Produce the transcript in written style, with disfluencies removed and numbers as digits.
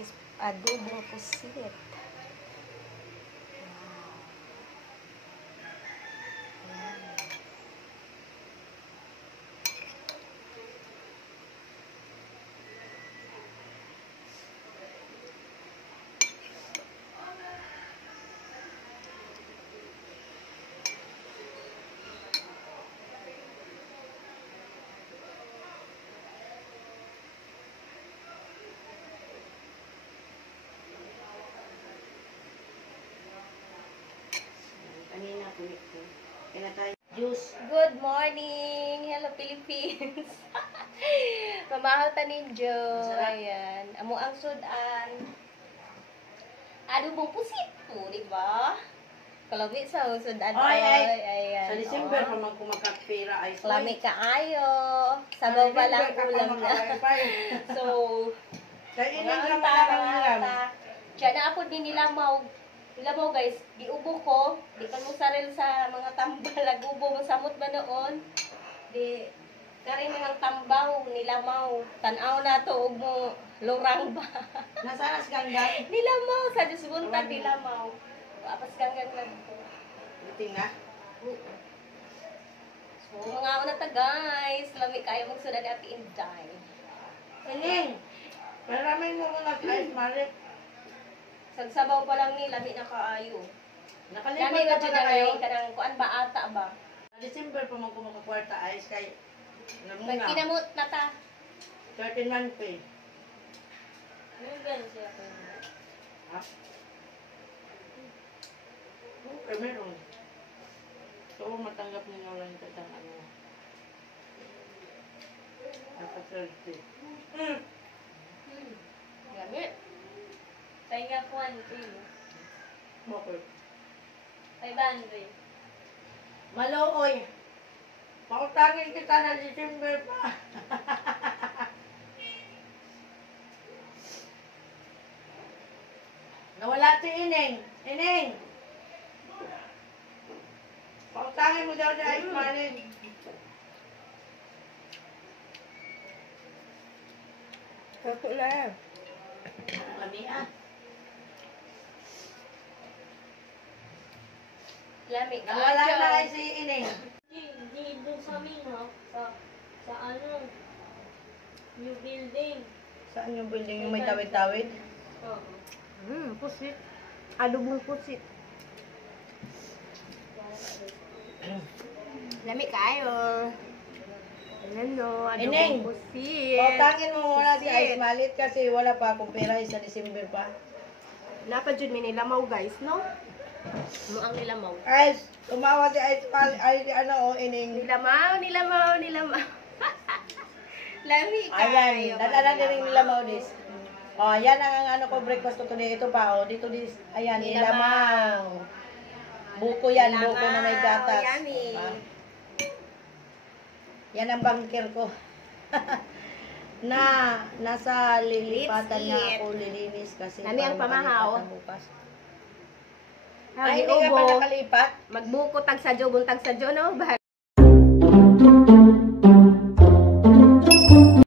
is adobong pusit. Kanina kulit ko. Kaya tayo juice. Good morning! Hello, Philippines! Mamahal ta ninyo. Ayan. Amo ang sudan. Adobong pusit po, di ba? Kalawit sa sudan. Ayan. Sa December pa man kumakapira ay Lami kaayo. Sabaw pa lang ulam na. So, kaya mga ilang naman Diyan na ako din nilamaw. Nilamaw guys, giubo ko. Di ka mo saril sa mga tambal. Nagubo mo samot ba noon? Di, karin mga tambaw, nilamaw. Tanaw na to, og mo lorang ba? Nasaras ganggang. Nilamaw, sa Diyos bunta, nilamaw. Apas ganggang na dito. Biting na? So, mga una ta guys. Lami kayo mong sudan ni Ate Inday. Ining! Maraming mo muna ice marik. Sagsabaw pa lang ni, lami na kaayo. Nakalipat Lami na na pala kayo. kanang kuan ba ata ba? Sa December pa man kumakakwarta ice kay namuna. Nagkinamot na ta. 31 pay. Ano gano'n siya ko? Ha? Okay, meron. So, matanggap ninyo lang ito sa ano. Naka-30. Gamit. Tayo nga po ano ito yun. Bakit? 500. Malooy. Pautangin kita na December pa. Nawala si Ining. Ining! Pautangin mo daw sa ice maling. Kako lang. Kami ah. Lami ka. Nawala na si Ining. Di doon sa amin ha, sa ano, new building. Saan yung building yung may tawid-tawid? Oo. Pusit. Adobong pusit. Lami kayo. Ano, Ining! adobong pusit. Pautangin mo muna si Pusit. Ice Malit kasi wala pa akong pera sa December pa. Napad yun, may nilamaw guys, no? Ano ang nilamaw? Ice! Tumawa si Ice Malit. Ay, ano, Ining. Nilamaw. Lami kayo. Ayan, dadalan din yung nilamaw dis. Oh, yan ang ano ko breakfast ko today. Ito pa, oh. Dito dis. Ayan, nilamaw. Buko yan, buko na may gatas. Yummy. Ah. Yan ang bangker ko. Nasa lilipatan Let's na eat. ako lilinis kasi Lami ang pamahaw. kalipatan bukas. Ay, Ay, hindi ka pa nakalipat? Magbuko tag sa jo, buntag sa jo, no?